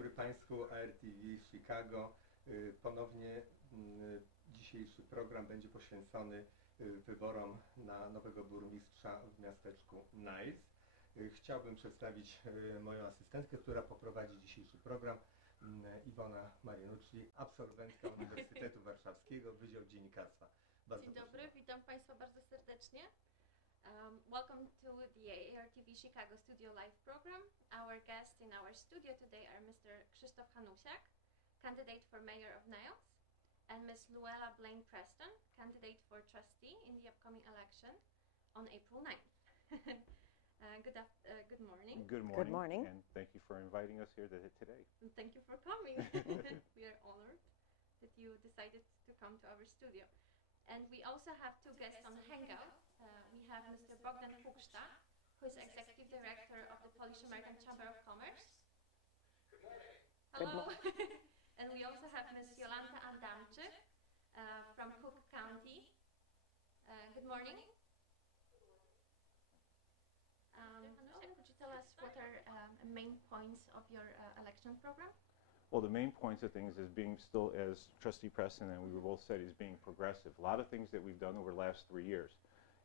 dobry Państwu, Artv Chicago. Ponownie dzisiejszy program będzie poświęcony wyborom na nowego burmistrza w miasteczku Niles. Chciałbym przedstawić moją asystentkę, która poprowadzi dzisiejszy program, Iwona Marianucci, absolwentka Uniwersytetu Warszawskiego, Wydział Dziennikarstwa. Dzień dobry, witam Państwa bardzo serdecznie. Welcome to the Artv Chicago Studio Live program. Our guests in our studio today are Mr. Krzysztof Hanusiak, candidate for mayor of Niles, and Ms. Luella Blaine Preston, candidate for trustee in the upcoming election on April 9th. Good morning. Good morning. Good morning. And thank you for inviting us here today. And thank you for coming. We are honored that you decided to come to our studio. And we also have two guests on Hangout. We have Mr. Bogdan Puksta, who is Executive Director of the Polish-American Chamber of Commerce. Good morning. Hello. And we also have Ms. Jolanta Adamczyk from Cook County. Good morning. Hanusiak, could you tell us what are main points of your election program? Well, the main points of things is being still, as Trustee Preston and we were both said, is being progressive. A lot of things that we've done over the last 3 years.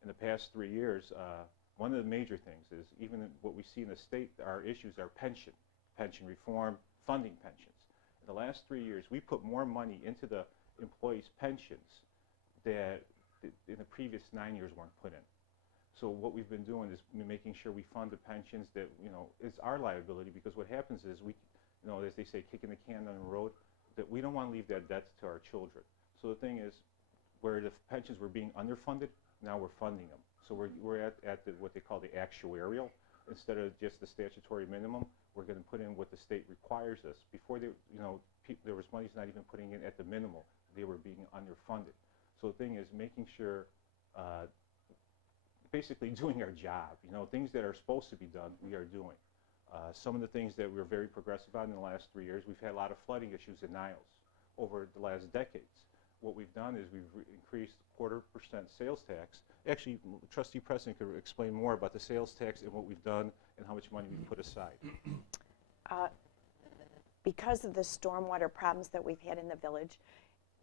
In the past 3 years, one of the major things is even what we see in the state, our issues are pension reform, funding pensions. In the last 3 years, we put more money into the employees' pensions that in the previous 9 years weren't put in. So what we've been doing is making sure we fund the pensions that, is our liability, because what happens is we, as they say, kicking the can down the road, that we don't want to leave that debt to our children. So the thing is, where the pensions were being underfunded, now we're funding them. So we're at what they call the actuarial. Instead of just the statutory minimum, we're going to put in what the state requires us. Before, there was money's not even putting in at the minimal. They were being underfunded. So the thing is making sure, basically doing our job. Things that are supposed to be done, we are doing. Some of the things that we're very progressive on in the last 3 years, we've had a lot of flooding issues in Niles over the last decades. What we've done is we've increased 0.25% sales tax. Actually, Trustee Preston could explain more about the sales tax and what we've done and how much money we've put aside. Because of the stormwater problems that we've had in the village,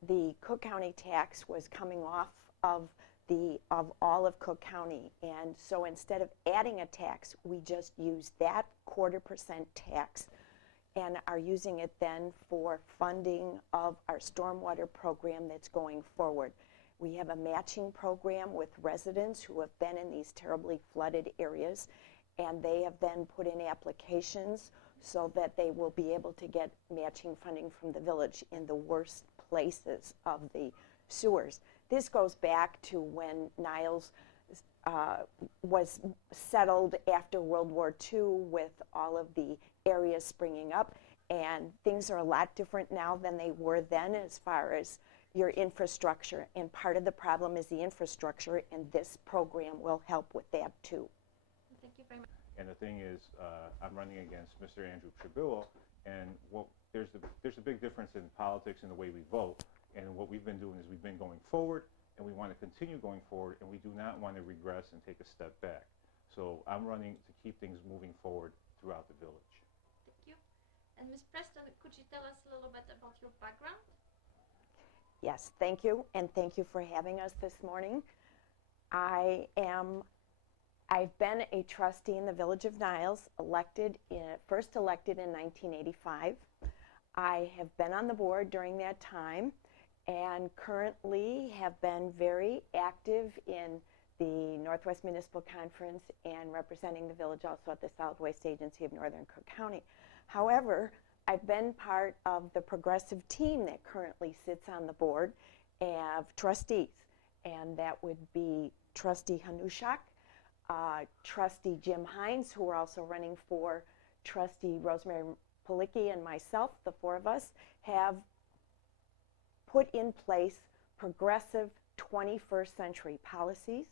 the Cook County tax was coming off of all of Cook County, and so instead of adding a tax, we just used that 0.25% tax and are using it then for funding of our stormwater program that's going forward. We have a matching program with residents who have been in these terribly flooded areas, and they have then put in applications so that they will be able to get matching funding from the village in the worst places of the sewers. This goes back to when Niles was settled after World War II with all of the areas springing up, and things are a lot different now than they were then as far as your infrastructure, and part of the problem is the infrastructure, and this program will help with that too. Thank you very much. And the thing is, I'm running against Mr. Andrew Tribullo, and there's a big difference in politics and the way we vote. And what we've been doing is we've been going forward, and we want to continue going forward, and we do not want to regress and take a step back. So I'm running to keep things moving forward throughout the village. Thank you. And Ms. Preston, could you tell us a little bit about your background? Yes, thank you, and thank you for having us this morning. I've been a trustee in the Village of Niles, first elected in 1985. I have been on the board during that time, and currently have been very active in the Northwest Municipal Conference and representing the village also at the Solid Waste Agency of Northern Cook County. However, I've been part of the progressive team that currently sits on the board of trustees, and that would be Trustee Hanusiak, Trustee Jim Hines, who are also running for Trustee Rosemary Palicki, and myself. The four of us have put in place progressive 21st century policies,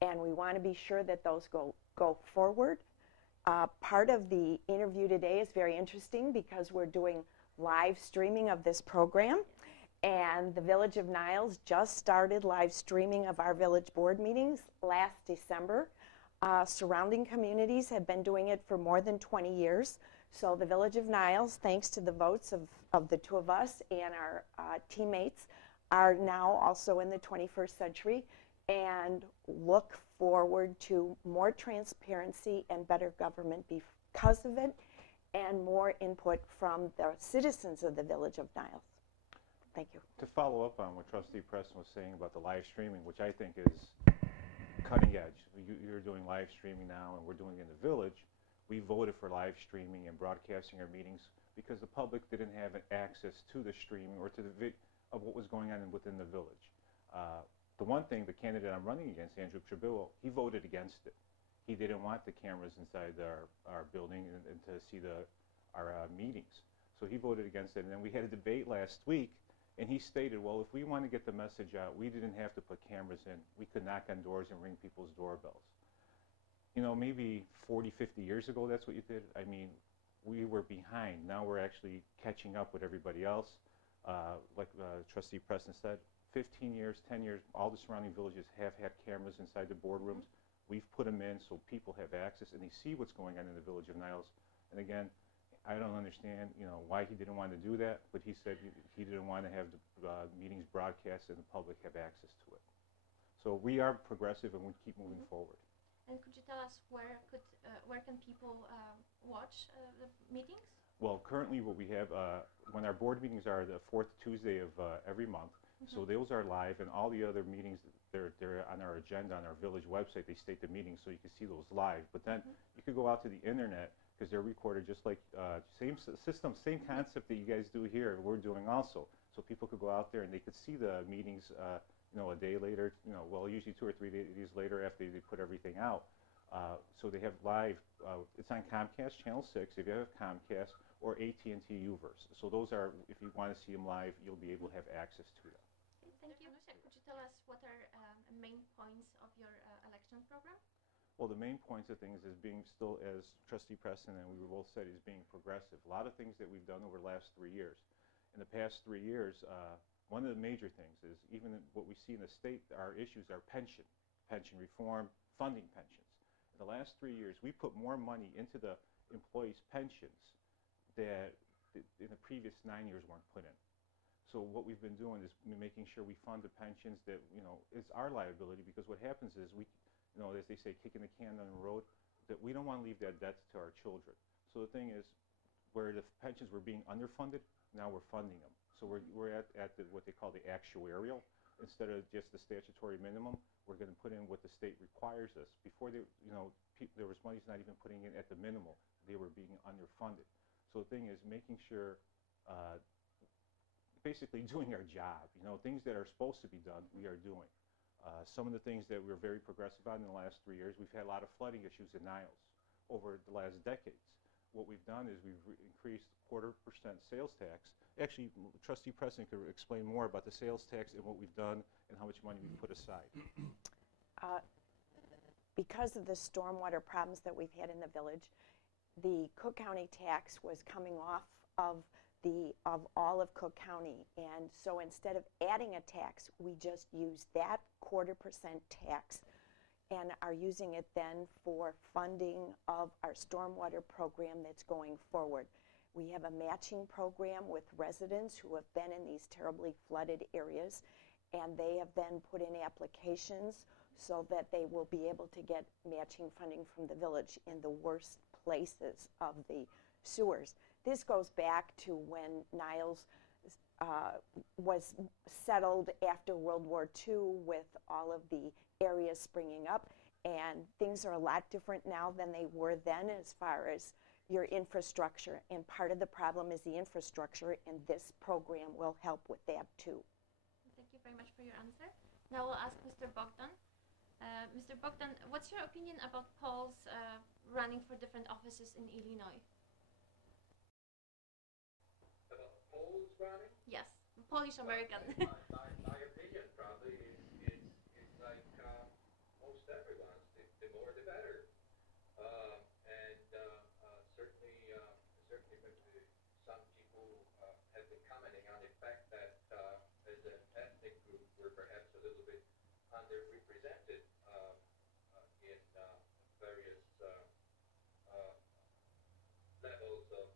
and we want to be sure that those go forward. Part of the interview today is very interesting because we're doing live streaming of this program, and the Village of Niles just started live streaming of our village board meetings last December. Surrounding communities have been doing it for more than 20 years. So the Village of Niles, thanks to the votes of the two of us and our teammates, are now also in the 21st century and look forward to more transparency and better government because of it, and more input from the citizens of the Village of Niles. Thank you. To follow up on what Trustee Preston was saying about the live streaming, which I think is cutting edge. You're doing live streaming now, and we're doing it in the village. We voted for live streaming and broadcasting our meetings because the public didn't have access to the streaming or to the of what was going on within the village. The one thing, the candidate I'm running against, Andrew Tribullo, he voted against it. He didn't want the cameras inside our building and to see our meetings. So he voted against it. And then we had a debate last week, and he stated, well, if we want to get the message out, we didn't have to put cameras in. We could knock on doors and ring people's doorbells. You know, maybe 40, 50 years ago, that's what you did. I mean, we were behind. Now we're actually catching up with everybody else. Like Trustee Preston said, 15 years, 10 years, all the surrounding villages have had cameras inside the boardrooms. We've put them in so people have access and they see what's going on in the Village of Niles. And again, I don't understand, you know, why he didn't want to do that, but he said he didn't want to have the meetings broadcast and the public have access to it. So we are progressive and we keep moving forward. And could you tell us where can people watch the meetings? Well, currently what we have, when our board meetings are the fourth Tuesday of every month, so those are live, and all the other meetings, they're on our agenda on our village website. They state the meetings so you can see those live. But then you could go out to the internet because they're recorded just like, same system, same concept that you guys do here, we're doing also. So people could go out there and they could see the meetings, you know, a day later, you know, well, usually 2 or 3 days later after they put everything out. So they have live, it's on Comcast Channel 6 if you have Comcast, or AT&T UVerse. So those are, if you want to see them live, you'll be able to have access to them. Thank you. Could you tell us what are main points of your election program? Well, the main points of things is being still, as Trustee Preston and we were both said, is being progressive. A lot of things that we've done over the last 3 years. In the past 3 years, one of the major things is, even what we see in the state, our issues are pension reform, funding pensions. In the last 3 years, we put more money into the employees' pensions that in the previous 9 years weren't put in. So what we've been doing is making sure we fund the pensions that, you know, is our liability, because what happens is we, you know, as they say, kicking the can down the road, that we don't want to leave that debt to our children. So the thing is, where the pensions were being underfunded, now we're funding them. So we're at what they call the actuarial. Instead of just the statutory minimum, we're going to put in what the state requires us. Before, you know, there was money's not even putting in at the minimal. They were being underfunded. So the thing is making sure, basically doing our job. You know, things that are supposed to be done, we are doing. Some of the things that we're very progressive on in the last 3 years, we've had a lot of flooding issues in Niles over the last decades. What we've done is we've increased 0.25% sales tax. Actually, Trustee Preston could explain more about the sales tax and what we've done and how much money we've put aside. Because of the stormwater problems that we've had in the village, the Cook County tax was coming off of all of Cook County, and so instead of adding a tax, we just used that 0.25% tax and are using it then for funding of our stormwater program that's going forward. We have a matching program with residents who have been in these terribly flooded areas, and they have then put in applications so that they will be able to get matching funding from the village in the worst places of the sewers. This goes back to when Niles was settled after World War II with all of the areas springing up, and things are a lot different now than they were then as far as your infrastructure, and part of the problem is the infrastructure, and this program will help with that too. Thank you very much for your answer. Now we'll ask Mr. Bogdan. Mr. Bogdan, what's your opinion about Poles running for different offices in Illinois? About Poles running? Yes, Polish American. My opinion probably is like most everyone's. The more the better. Certainly some people have been commenting on the fact that as an ethnic group we're perhaps a little bit underrepresented in various levels of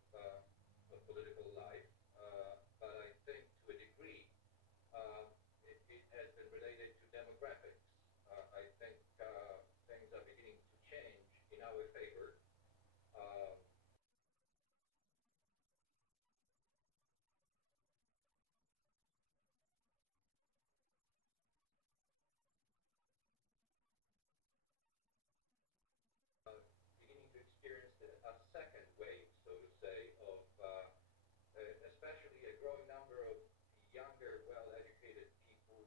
younger, well-educated people,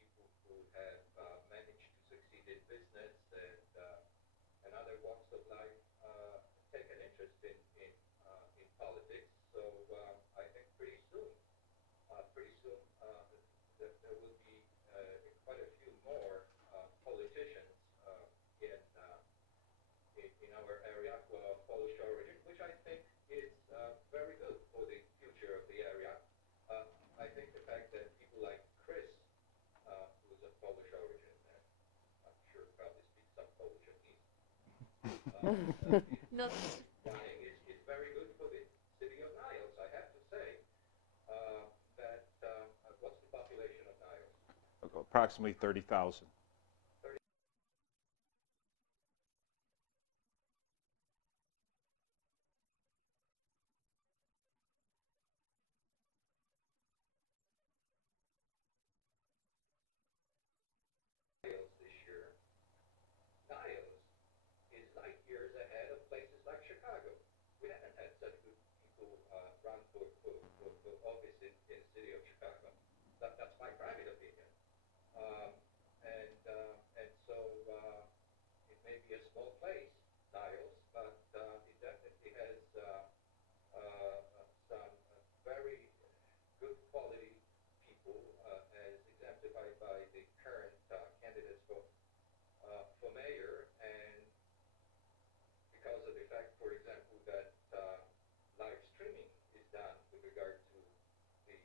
people who have managed to succeed in business and other walks of life take an interest in politics. So I think pretty soon there will be quite a few more politicians in our area who are of Polish origin, which I think is very good for the future of the area. I think the fact that people like Chris, who's of Polish origin, and I'm sure probably speaks some Polish at least, No. is very good for the city of Niles. I have to say that what's the population of Niles? Approximately 30,000. This year, Niles is light years ahead of places like Chicago. We haven't had such good people run for office in the city of Chicago. That's my private opinion. And so it may be a small place, Niles, but it definitely has some very good quality people, as exemplified by the current candidates for mayor, and because of the fact, for example, that live streaming is done with regard to the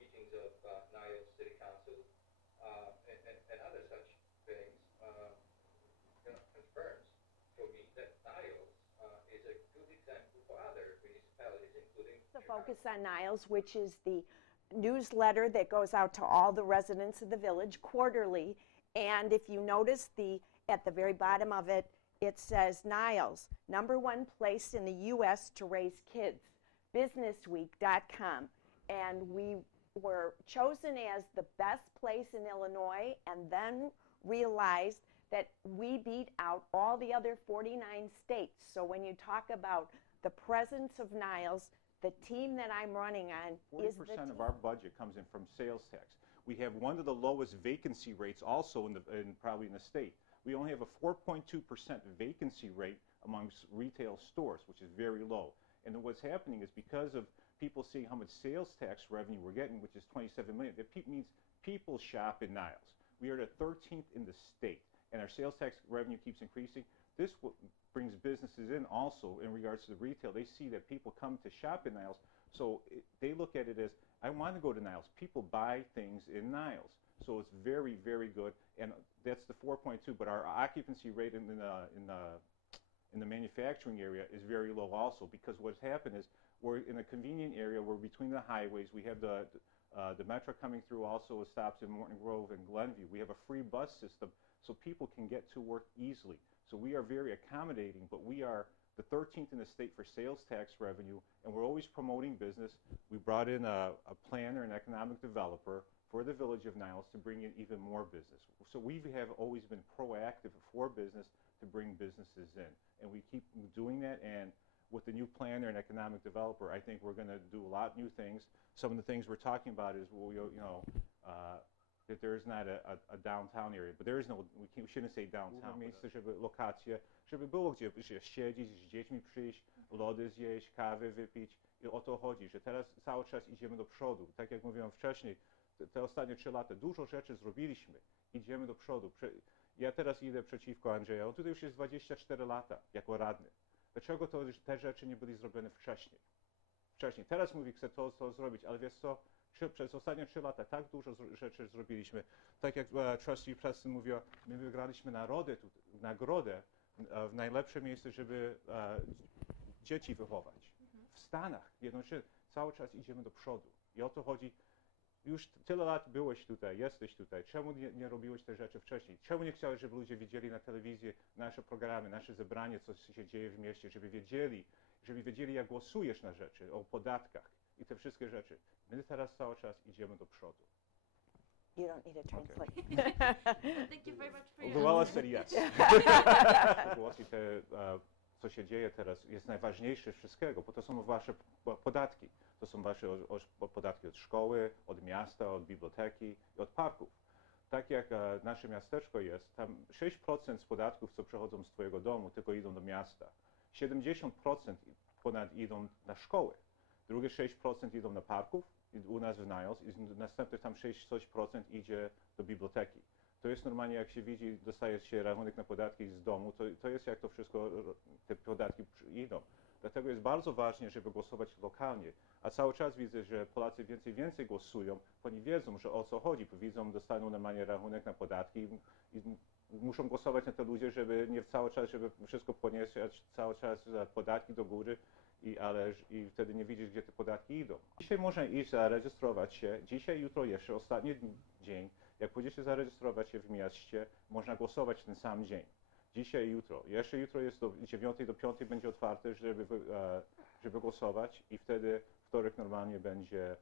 meetings of Niles City Council and other such things, confirms for me that Niles is a good example for other municipalities, including The Chicago. Focus on Niles, which is the newsletter that goes out to all the residents of the village quarterly. And if you notice at the very bottom of it, it says Niles, #1 place in the U.S. to raise kids, businessweek.com. And we were chosen as the best place in Illinois, and then realized that we beat out all the other 49 states. So when you talk about the presence of Niles, the team that I'm running on is the 40% team. of our budget comes in from sales tax. We have one of the lowest vacancy rates also probably in the state. We only have a 4.2% vacancy rate amongst retail stores, which is very low. And then what's happening is because of people seeing how much sales tax revenue we're getting, which is $27 million, that means people shop in Niles. We are the 13th in the state, and our sales tax revenue keeps increasing. This brings businesses in also in regards to the retail. They see that people come to shop in Niles, so they look at it as, I want to go to Niles. People buy things in Niles. So it's very, very good, and that's the 4.2, but our occupancy rate in the manufacturing area is very low also, because what's happened is we're in a convenient area. We're between the highways. We have the metro coming through, also stops in Morton Grove and Glenview. We have a free bus system, so people can get to work easily. So we are very accommodating, but we are the 13th in the state for sales tax revenue, and we're always promoting business. We brought in a planner, an economic developer for the village of Niles to bring in even more business. So we have always been proactive for business to bring businesses in, and we keep doing that. And with the new planner and economic developer, I think we're going to do a lot of new things. Some of the things we're talking about is, that there is not a downtown area, but there is no, we shouldn't say downtown. Miejsce, żeby lokacje, żeby było gdzie siedzieć, z dziećmi przyjść, lody zjeść, kawę wypić. I o to chodzi, że teraz cały czas idziemy do przodu. Tak jak mówiłem wcześniej, te ostatnie 3 lata dużo rzeczy zrobiliśmy. Idziemy do przodu. Ja teraz idę przeciwko Andrzeja. On tutaj już jest 24 lata jako radny. Dlaczego te rzeczy nie były zrobione wcześniej? Teraz mówi, chcę to zrobić, ale wiesz co? Przez ostatnie 3 lata tak dużo rzeczy zrobiliśmy. Tak jak Trustee Preston mówiła, my wygraliśmy nagrodę w najlepsze miejsce, żeby dzieci wychować. W Stanach jednocześnie cały czas idziemy do przodu. I o to chodzi. Już tyle lat byłeś tutaj, jesteś tutaj. Czemu nie robiłeś te rzeczy wcześniej? Czemu nie chciałeś, żeby ludzie widzieli na telewizji nasze programy, nasze zebranie, co się dzieje w mieście, żeby wiedzieli, jak głosujesz na rzeczy, o podatkach i te wszystkie rzeczy. My teraz cały czas idziemy do przodu. You don't need a translate. Thank you very much for your Luella answer. said yes. Głosy co się dzieje teraz, jest najważniejsze z wszystkiego, bo to są wasze podatki. To są wasze podatki od szkoły, od miasta, od biblioteki i od parków. Tak jak nasze miasteczko jest, tam 6% z podatków, co przychodzą z twojego domu, tylko idą do miasta. 70% ponad idą na szkoły. Drugie 6% idą na parków, u nas w Niles, i następnych tam 6% idzie do biblioteki. To jest normalnie, jak się widzi, dostaje się rachunek na podatki z domu, to jest jak to wszystko, te podatki idą. Dlatego jest bardzo ważne, żeby głosować lokalnie. A cały czas widzę, że Polacy więcej głosują, bo oni wiedzą, że o co chodzi. Widzą, dostaną normalnie rachunek na podatki i muszą głosować na te ludzie, żeby nie cały czas, żeby wszystko ponieść cały czas podatki do góry, i wtedy nie widzisz, gdzie te podatki idą. Dzisiaj można iść zarejestrować się, dzisiaj, jutro jeszcze, ostatni dzień. Jak pójdziecie zarejestrować się w mieście, można głosować ten sam dzień. Dzisiaj i jutro. Jeszcze jutro jest do 9 do 5 będzie otwarte, żeby głosować, i wtedy wtorek normalnie będzie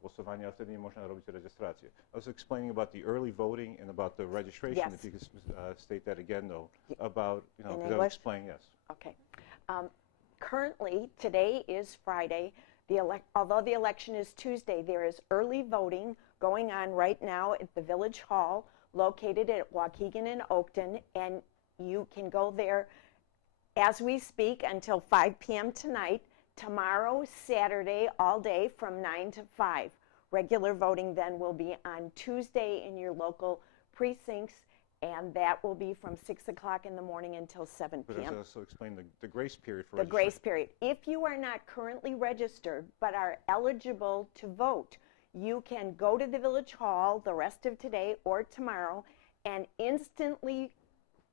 głosowanie, a wtedy nie można robić rejestracji. I was explaining about the early voting and about the registration. Yes. If you could state that again, though, about, In because I was English? explaining, yes. Okay. Currently, today is Friday. Although the election is Tuesday, there is early voting going on right now at the Village Hall, located at Waukegan and Oakton, and you can go there as we speak until 5 p.m. tonight. Tomorrow, Saturday, all day from 9 to 5. Regular voting then will be on Tuesday in your local precincts, and that will be from 6 o'clock in the morning until 7 But p.m. also explain the grace period for The grace registration. period. If you are not currently registered but are eligible to vote, you can go to the Village Hall the rest of today or tomorrow and instantly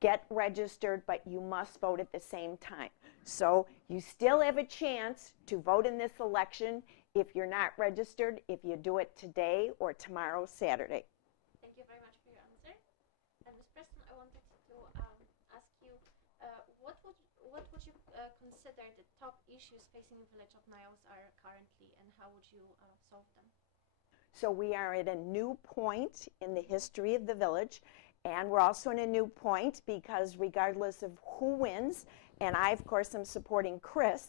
get registered, but you must vote at the same time. So you still have a chance to vote in this election if you're not registered, if you do it today or tomorrow, Saturday. Thank you very much for your answer. And Ms. Preston, I wanted to ask you, what would you consider the top issues facing the village of Niles are currently, and how would you solve them? So we are at a new point in the history of the village, and we're also in a new point because regardless of who wins, and I, of course, am supporting Chris,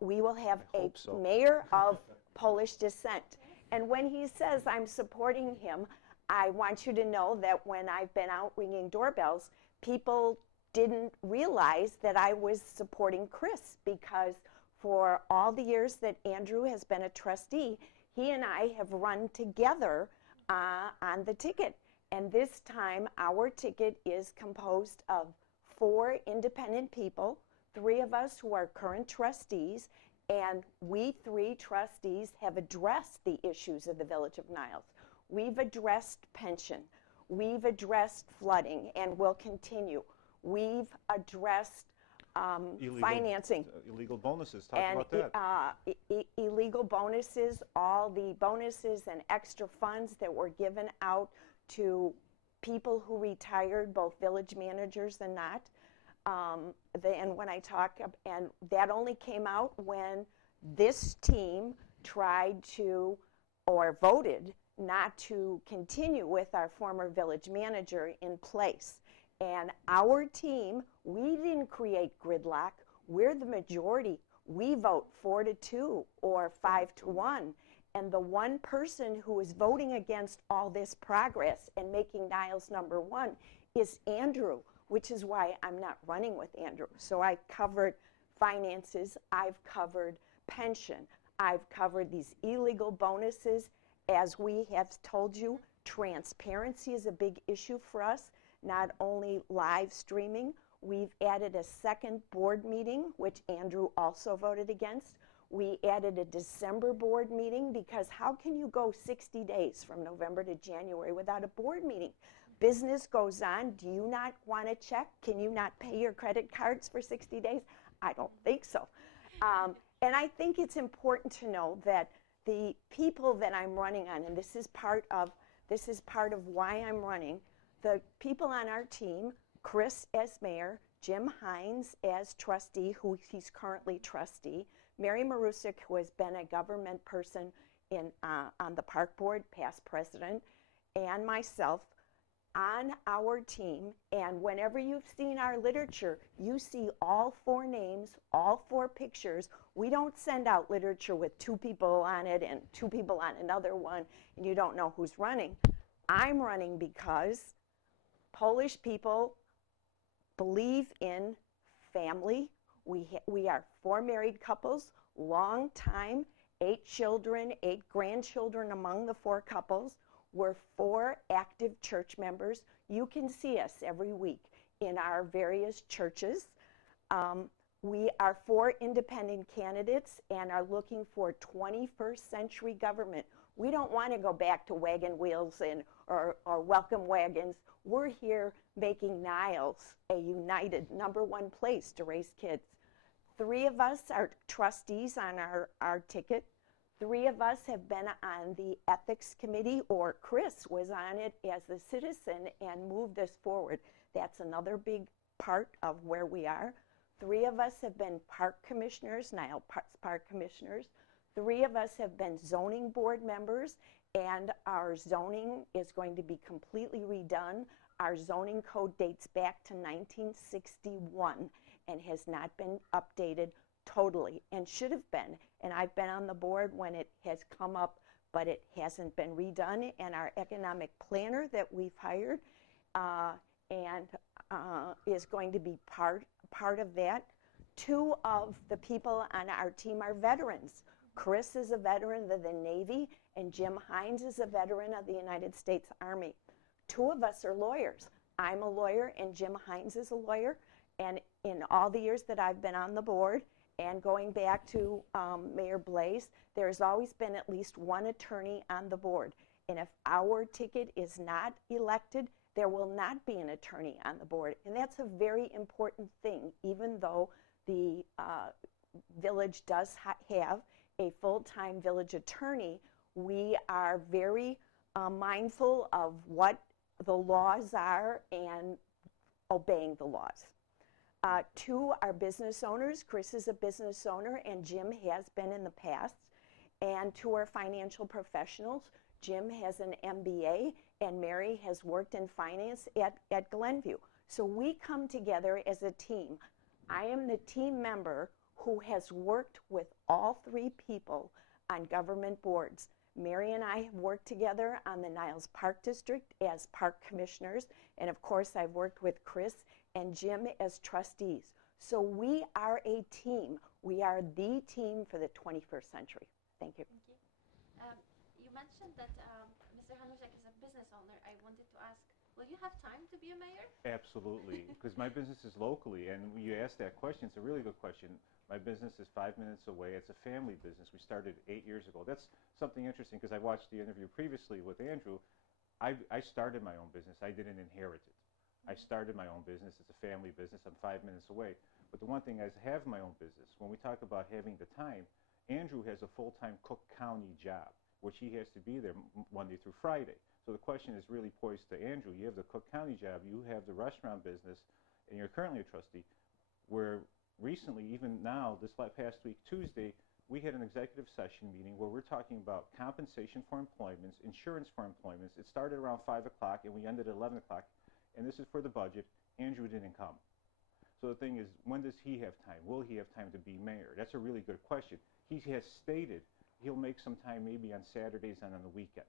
we will have I a hope so. mayor of Polish descent. And when he says I'm supporting him, I want you to know that when I've been out ringing doorbells, people didn't realize that I was supporting Chris, because for all the years that Andrew has been a trustee, he and I have run together on the ticket. And this time, our ticket is composed of 4 independent people, 3 of us who are current trustees, and we 3 trustees have addressed the issues of the Village of Niles. We've addressed pension, we've addressed flooding, and will continue. We've addressed financing. Illegal bonuses, talk And about that. illegal bonuses, all the bonuses and extra funds that were given out to people who retired, both village managers and not. And when I talk, and that only came out when this team tried to, or voted not to continue with our former village manager in place. And our team, we didn't create gridlock. We're the majority. We vote 4-2 or 5-1. And the one person who is voting against all this progress and making Niles #1 is Andrew, which is why I'm not running with Andrew. So I covered finances, I've covered pension, I've covered these illegal bonuses. As we have told you, transparency is a big issue for us, not only live streaming. We've added a second board meeting, which Andrew also voted against. We added a December board meeting, because how can you go 60 days from November to January without a board meeting? Business goes on. Do you not want to check? Can you not pay your credit cards for 60 days? I don't think so. And I think it's important to know that the people that I'm running on, and this is part of why I'm running, the people on our team, Chris as mayor, Jim Hines as trustee, who he's currently trustee, Mary Marusik, who has been a government person on the park board, past president, and myself, on our team, and whenever you've seen our literature, you see all 4 names, all 4 pictures. We don't send out literature with 2 people on it and 2 people on another one, and you don't know who's running. I'm running because Polish people believe in family. We are 4 married couples, long time, 8 children, 8 grandchildren among the 4 couples. We're 4 active church members. You can see us every week in our various churches. We are 4 independent candidates and are looking for 21st century government. We don't want to go back to wagon wheels or welcome wagons. We're here making Niles a united #1 place to raise kids. 3 of us are trustees on our ticket. 3 of us have been on the ethics committee, or Chris was on it as a citizen and moved us forward. That's another big part of where we are. 3 of us have been park commissioners, Niles Park commissioners. 3 of us have been zoning board members, and our zoning is going to be completely redone. Our zoning code dates back to 1961 and has not been updated totally, and should have been. And I've been on the board when it has come up, but it hasn't been redone. And our economic planner that we've hired is going to be part of that. 2 of the people on our team are veterans. Chris is a veteran of the Navy, and Jim Hines is a veteran of the United States Army. 2 of us are lawyers. I'm a lawyer, and Jim Hines is a lawyer. And in all the years that I've been on the board, and going back to Mayor Blaze, there's always been at least 1 attorney on the board. And if our ticket is not elected, there will not be an attorney on the board. And that's a very important thing, even though the village does have a full-time village attorney. We are very mindful of what the laws are and obeying the laws. 2 are business owners. Chris is a business owner, and Jim has been in the past. And 2 are financial professionals. Jim has an MBA, and Mary has worked in finance at Glenview. So we come together as a team. I am the team member who has worked with all 3 people on government boards. Mary and I have worked together on the Niles Park District as park commissioners, and of course I've worked with Chris and Jim as trustees. So we are a team. We are the team for the 21st century. Thank you. Thank you. You mentioned that Mr. Hanusiak is a business owner. I wanted to ask, will you have time to be a mayor? Absolutely, because my business is locally, and when you ask that question, it's a really good question. My business is 5 minutes away. It's a family business. We started 8 years ago. That's something interesting, because I watched the interview previously with Andrew. I started my own business. I didn't inherit it. I started my own business. It's a family business. I'm 5 minutes away. But the one thing is, I have my own business. When we talk about having the time, Andrew has a full-time Cook County job, which he has to be there Monday through Friday. So the question is really poised to Andrew. You have the Cook County job. You have the restaurant business, and you're currently a trustee. Where recently, even now, this past week, Tuesday, we had an executive session meeting where we're talking about compensation for employments, insurance for employments. It started around 5 o'clock, and we ended at 11 o'clock. And this is for the budget. Andrew didn't come. So the thing is, when does he have time? Will he have time to be mayor? That's a really good question. He has stated he'll make some time maybe on Saturdays and on the weekend.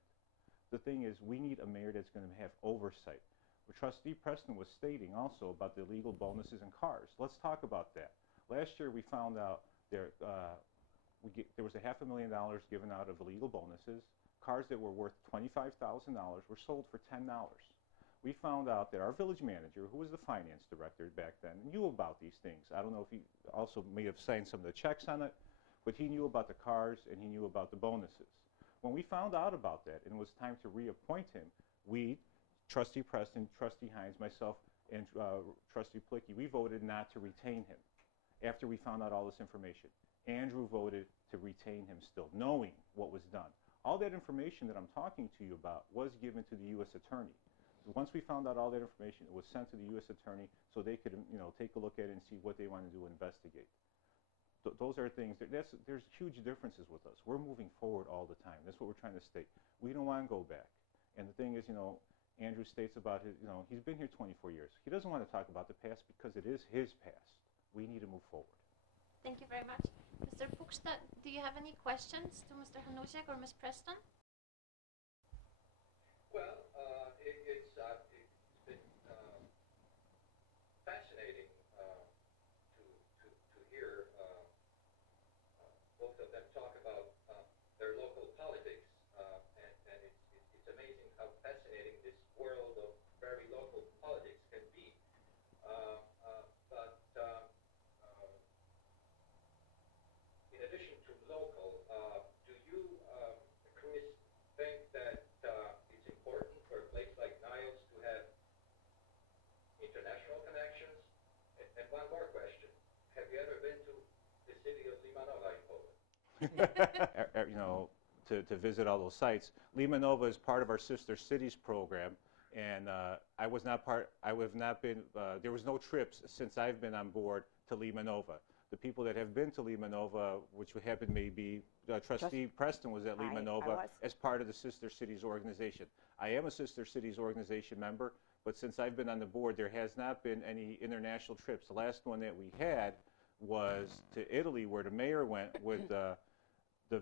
The thing is, we need a mayor that's going to have oversight. What Trustee Preston was stating also about the illegal bonuses in cars. Let's talk about that. Last year we found out there was $500,000 given out of illegal bonuses. Cars that were worth $25,000 were sold for $10. We found out that our village manager, who was the finance director back then, knew about these things. I don't know if he also may have signed some of the checks on it, but he knew about the cars and he knew about the bonuses. When we found out about that and it was time to reappoint him, we, Trustee Preston, Trustee Hines, myself, and Trustee Plicky, we voted not to retain him after we found out all this information. Andrew voted to retain him still, knowing what was done. All that information that I'm talking to you about was given to the U.S. Attorney. Once we found out all that information, it was sent to the U.S. Attorney so they could, take a look at it and see what they want to do and investigate. Those are things, there's huge differences with us. We're moving forward all the time. That's what we're trying to state. We don't want to go back. And the thing is, Andrew states about his, he's been here 24 years. He doesn't want to talk about the past because it is his past. We need to move forward. Thank you very much. Mr. Puksta, do you have any questions to Mr. Hanusiak or Ms. Preston? Well, it's been fascinating to hear both of them talk about their local politics, and it's amazing how fascinating this world of very local politics can be. But in addition to local, do you, Chris, think that it's important for a place like Niles to have international connections? And one more question: have you ever been to the city of Limanova in Poland? To visit all those sites. Limanova is part of our Sister Cities program, and I was not part. I have not been. There was no trips since I've been on board to Limanova. The people that have been to Limanova, which would happen maybe, Trustee Preston was at Limanova as part of the Sister Cities organization. I am a Sister Cities organization member, but since I've been on the board, there has not been any international trips. The last one that we had was to Italy, where the mayor went with the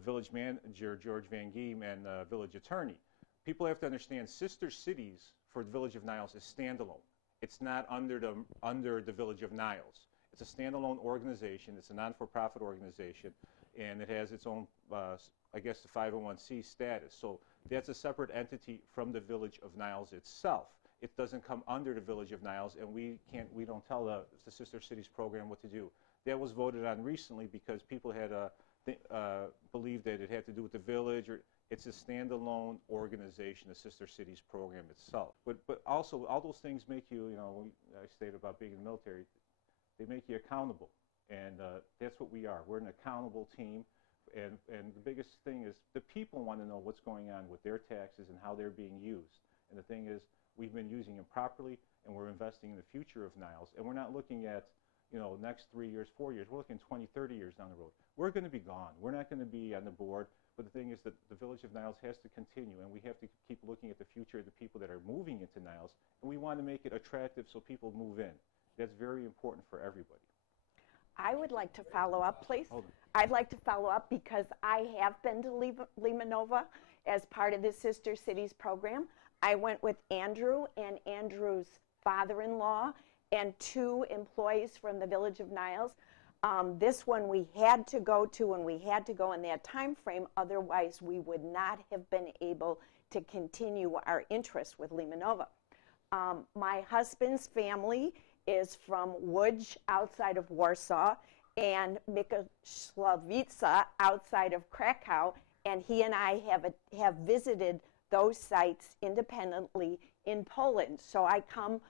village manager, George Van Giem, and the village attorney. People have to understand Sister Cities for the Village of Niles is standalone. It's not under the Village of Niles. It's a standalone organization. It's a non-for-profit organization, and it has its own, I guess, the 501c status. So that's a separate entity from the Village of Niles itself. It doesn't come under the Village of Niles, and we don't tell the Sister Cities program what to do. That was voted on recently because people had believed that it had to do with the village, or it's a standalone organization, the Sister Cities program itself. But also, all those things make you, I stated about being in the military, they make you accountable, and that's what we are. We're an accountable team, and the biggest thing is the people want to know what's going on with their taxes and how they're being used. And the thing is, we've been using them properly, and we're investing in the future of Niles, and we're not looking at next 3 years, 4 years. We're looking 20, 30 years down the road. We're going to be gone. We're not going to be on the board. But the thing is that the Village of Niles has to continue, and we have to keep looking at the future of the people that are moving into Niles, and we want to make it attractive so people move in. That's very important for everybody. I would like to follow up, please. I'd like to follow up because I have been to Limanova as part of the Sister Cities program. I went with Andrew and Andrew's father-in-law and 2 employees from the Village of Niles. This one we had to go to, and we had to go in that time frame, otherwise we would not have been able to continue our interest with Limanova. My husband's family is from Łódź outside of Warsaw and Mikoławice outside of Krakow, and he and I have visited those sites independently in Poland. So I come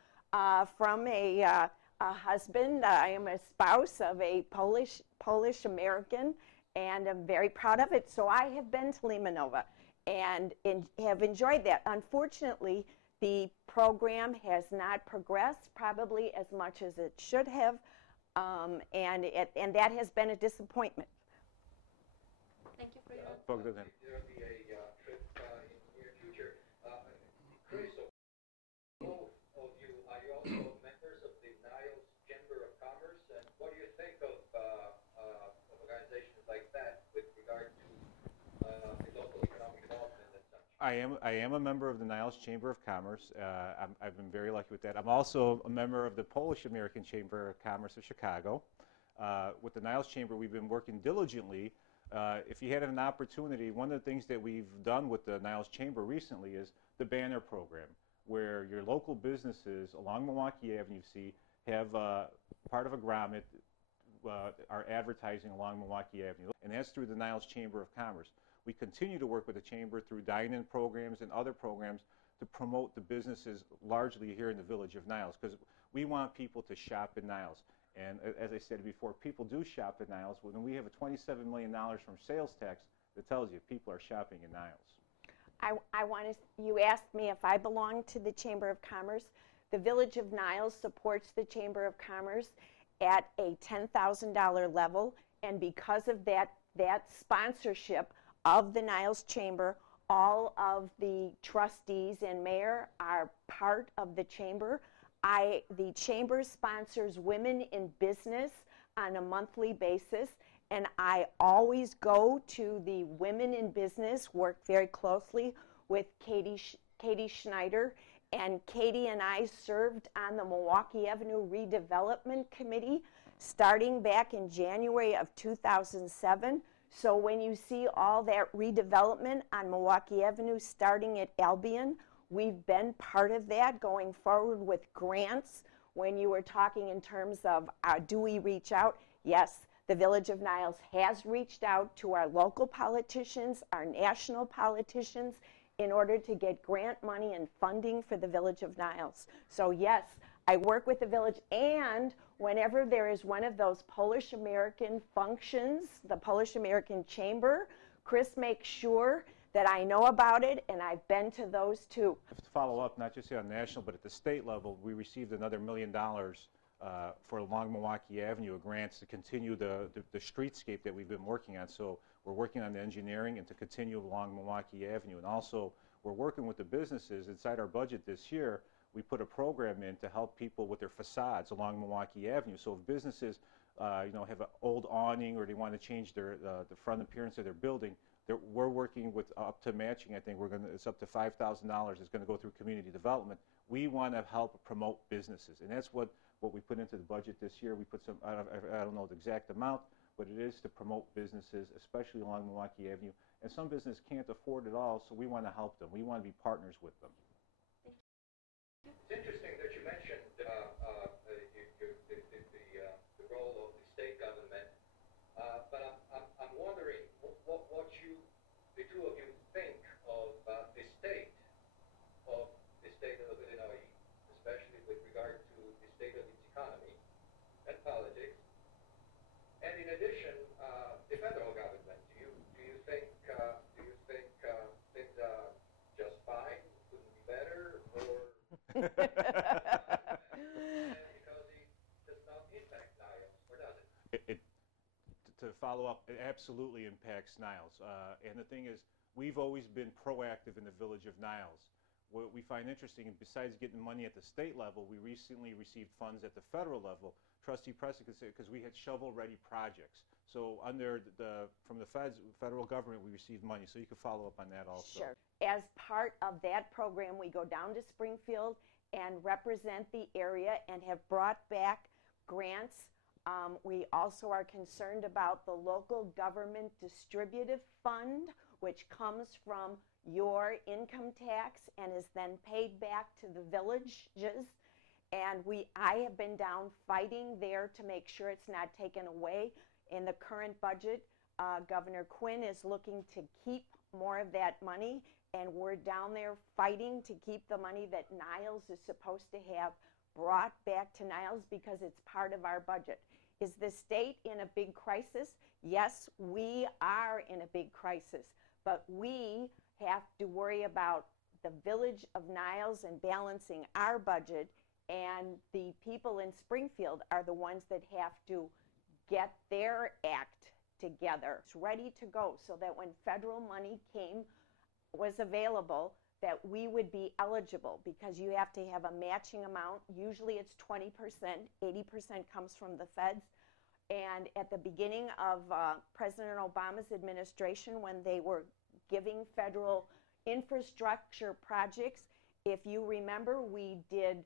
from a husband. I am a spouse of a Polish American, and I'm very proud of it. So I have been to Limanova and have enjoyed that. Unfortunately, the program has not progressed probably as much as it should have, and that has been a disappointment. Thank you for your There'll be a trip in the near future. Chris, both of you, are you also members of the Niles Chamber of Commerce? And what do you think of organizations like that with regard to the local economic development and such? I am a member of the Niles Chamber of Commerce. I've been very lucky with that. I'm also a member of the Polish American Chamber of Commerce of Chicago. With the Niles Chamber, we've been working diligently. If you had an opportunity, one of the things that we've done with the Niles Chamber recently is the banner program, where your local businesses along Milwaukee Avenue, have part of a grommet are advertising along Milwaukee Avenue, and that's through the Niles Chamber of Commerce. We continue to work with the Chamber through dine-in programs and other programs to promote the businesses largely here in the Village of Niles, because we want people to shop in Niles. And as I said before, people do shop in Niles. When we have a $27 million from sales tax, that tells you people are shopping in Niles. You asked me if I belong to the Chamber of Commerce. The Village of Niles supports the Chamber of Commerce at a $10,000 level, and because of that sponsorship of the Niles Chamber, all of the trustees and mayor are part of the chamber. The chamber sponsors Women in Business on a monthly basis, and I always go to the Women in Business, work very closely with Katie Schneider, and Katie and I served on the Milwaukee Avenue Redevelopment Committee starting back in January of 2007. So when you see all that redevelopment on Milwaukee Avenue starting at Albion, we've been part of that going forward with grants. When you were talking in terms of do we reach out? Yes, the Village of Niles has reached out to our local politicians, our national politicians, in order to get grant money and funding for the Village of Niles. So yes, I work with the village, and whenever there is one of those Polish American functions, the Polish American Chamber, Chris makes sure that I know about it, and I've been to those too. To follow up, not just on national, but at the state level, we received another $1 million for along Milwaukee Avenue, grants to continue the streetscape that we've been working on. So we're working on the engineering and to continue along Milwaukee Avenue. And also, we're working with the businesses inside our budget this year. We put a program in to help people with their facades along Milwaukee Avenue. So if businesses, have an old awning or they want to change the front appearance of their building, we're working with up to matching. I think it's up to $5,000. It's going to go through community development. We want to help promote businesses, and that's what we put into the budget this year. We put some, I don't know the exact amount, but it is to promote businesses, especially along Milwaukee Avenue. And some businesses can't afford it all, so we want to help them. We want to be partners with them. It's interesting that you mentioned the role of the state government, but I'm wondering what the two of you think of the state of Illinois, especially with regard to the state of its economy and politics, and in addition, the federal government. Do you think things are just fine? Couldn't be better, or? Because it does not impact Niles, or does it? To follow up, it absolutely impacts Niles. And the thing is, we've always been proactive in the Village of Niles. What we find interesting, besides getting money at the state level, we recently received funds at the federal level. Trustee Preston could say, because we had shovel-ready projects. So from the federal government, we received money. So you could follow up on that also. Sure. As part of that program, we go down to Springfield and represent the area and have brought back grants. We also are concerned about the local government distributive fund, which comes from your income tax and is then paid back to the villages. And I have been down fighting there to make sure it's not taken away. In the current budget, Governor Quinn is looking to keep more of that money, and we're down there fighting to keep the money that Niles is supposed to have brought back to Niles because it's part of our budget. Is the state in a big crisis? Yes, we are in a big crisis, but we have to worry about the Village of Niles and balancing our budget, and the people in Springfield are the ones that have to get their act together. It's ready to go so that when federal money was available, that we would be eligible, because you have to have a matching amount. Usually it's 20%, 80% comes from the feds. And at the beginning of President Obama's administration, when they were giving federal infrastructure projects, if you remember, we did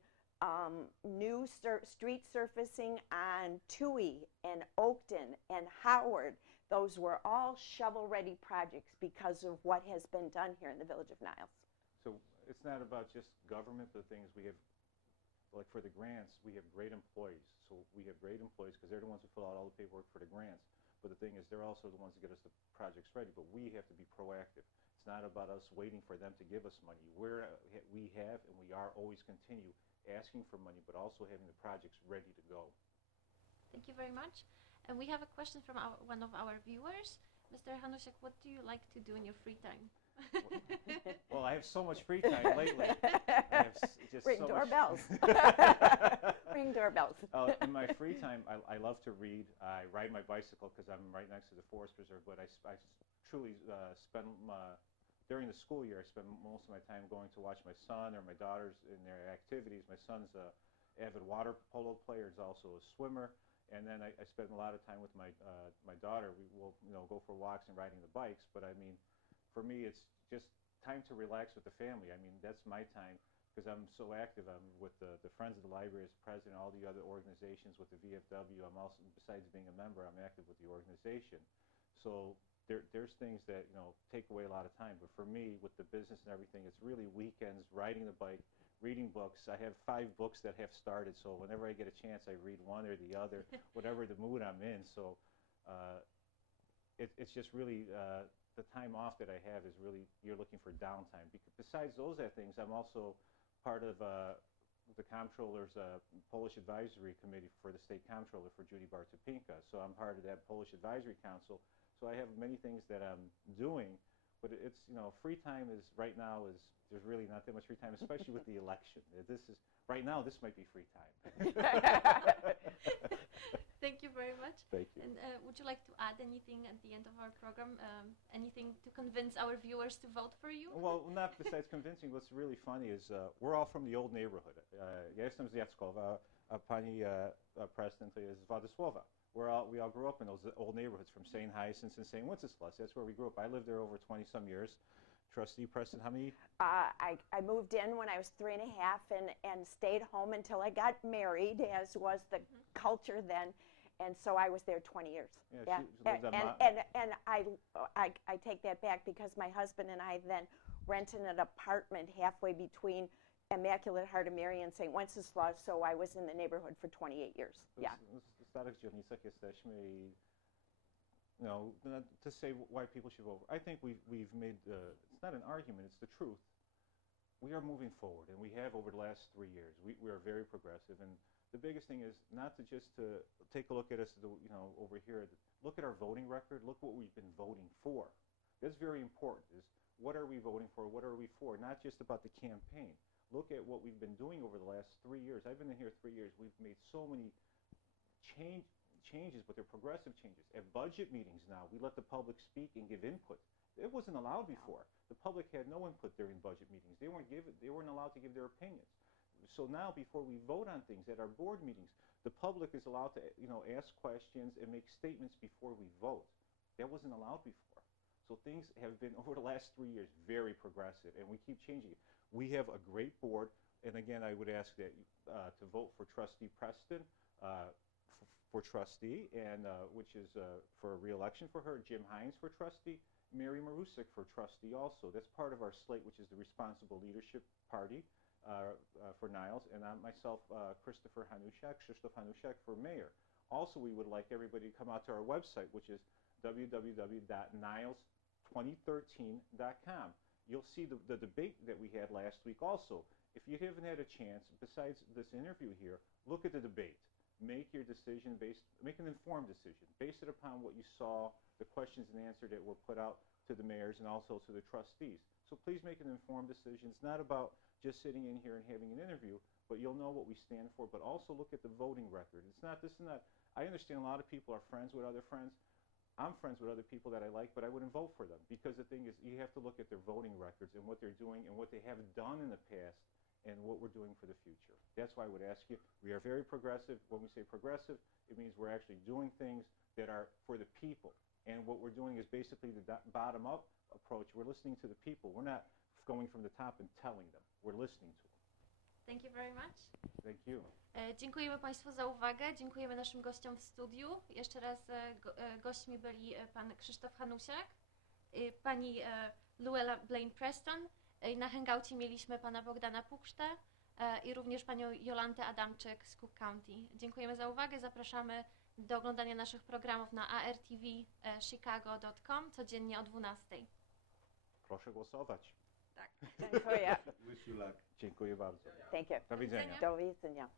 new street surfacing on Toohey and Oakton and Howard. Those were all shovel-ready projects because of what has been done here in the Village of Niles. So it's not about just government. The thing is, we have, like for the grants, we have great employees. So we have great employees because they're the ones who fill out all the paperwork for the grants. But the thing is, they're also the ones that get us the projects ready. But we have to be proactive. It's not about us waiting for them to give us money. We have and we are always continue asking for money, but also having the projects ready to go. Thank you very much. And we have a question from one of our viewers. Mr. Hanusiak, what do you like to do in your free time? Well, I have so much free time lately. I have just Ring so doorbells. Ring doorbells. In my free time, I love to read. I ride my bicycle because I'm right next to the Forest Preserve, but I truly spend during the school year, I spend most of my time going to watch my son or my daughters in their activities. My son's a avid water polo player. He's also a swimmer. And then I spend a lot of time with my my daughter. We will go for walks and riding the bikes. But I mean, for me, it's just time to relax with the family. I mean, that's my time because I'm so active. I'm with the Friends of the Library as president, all the other organizations with the VFW. I'm also, besides being a member, I'm active with the organization. So there's things that take away a lot of time. But for me, with the business and everything, it's really weekends, riding the bike, reading books. I have 5 books that have started, so whenever I get a chance, I read one or the other, whatever the mood I'm in. So it's just really the time off that I have is really, you're looking for downtime. Because besides those things, I'm also part of the comptroller's Polish advisory committee for the state comptroller for Judy Bartopinka. So I'm part of that Polish advisory council. So I have many things that I'm doing, but it's, free time is, right now, there's really not that much free time, especially with the election. Right now, this might be free time. Thank you very much. Thank you. And would you like to add anything at the end of our program? Anything to convince our viewers to vote for you? Well, not besides convincing. What's really funny is we're all from the old neighborhood. Ja jestem z Jackowa, a pani president is z Władysława. We all grew up in those old neighborhoods from St. Hyacinth and St. Wenceslas. That's where we grew up. I lived there over 20-some years. Trustee Preston, how many? I moved in when I was 3 and a half and stayed home until I got married, as was the culture then. And so I was there 20 years. Yeah. And I take that back because my husband and I then rented an apartment halfway between Immaculate Heart of Mary and St. Wenceslas, so I was in the neighborhood for 28 years. Yeah. W starych dzielnicach jesteśmy i to say why people should vote. I think we've made, it's not an argument, it's the truth. We are moving forward, and we have over the last 3 years. We are very progressive, and the biggest thing is not to just take a look at us, over here. Look at our voting record. Look what we've been voting for. That's very important. Is what are we voting for? What are we for? Not just about the campaign. Look at what we've been doing over the last 3 years. I've been in here 3 years. We've made so many changes, but they're progressive changes. At budget meetings now, we let the public speak and give input. It wasn't allowed before. The public had no input during budget meetings. They weren't allowed to give their opinions. So now, before we vote on things at our board meetings, the public is allowed to, ask questions and make statements before we vote. That wasn't allowed before. So things have been, over the last 3 years, very progressive, and we keep changing it. We have a great board, and again, I would ask that to vote for Trustee Preston for trustee, and which is for re-election for her. Jim Hines for trustee. Mary Marusik for trustee also. That's part of our slate, which is the Responsible Leadership Party for Niles, and I'm myself, Krzysztof Hanusiak for mayor. Also, we would like everybody to come out to our website, which is www.niles2013.com. You'll see the debate that we had last week also. If you haven't had a chance, besides this interview here, look at the debate. Make your decision make an informed decision. Base it upon what you saw, the questions and answers that were put out to the mayors and also to the trustees. So please make an informed decision. It's not about just sitting in here and having an interview, but you'll know what we stand for, but also look at the voting record. It's not, this is not, I understand a lot of people are friends with other friends. I'm friends with other people that I like, but I wouldn't vote for them, because the thing is, you have to look at their voting records and what they're doing and what they have done in the past and what we're doing for the future. That's why I would ask you, we are very progressive. When we say progressive, it means we're actually doing things that are for the people. And what we're doing is basically the bottom-up approach. We're listening to the people. We're not going from the top and telling them. We're listening to them. Thank you very much. Thank you. Dziękujemy Państwu za uwagę, dziękujemy naszym gościom w studiu. Jeszcze raz gośćmi byli pan Krzysztof Hanusiak, pani Luella Blaine Preston. Na hangoucie mieliśmy pana Bogdana Pukrztę i również panią Jolantę Adamczyk z Cook County. Dziękujemy za uwagę, zapraszamy do oglądania naszych programów na Artv Chicago.com codziennie o 12:00. Proszę głosować. Tak. Dziękuję. Wish you luck. Dziękuję bardzo. Thank you. Do widzenia. Do widzenia.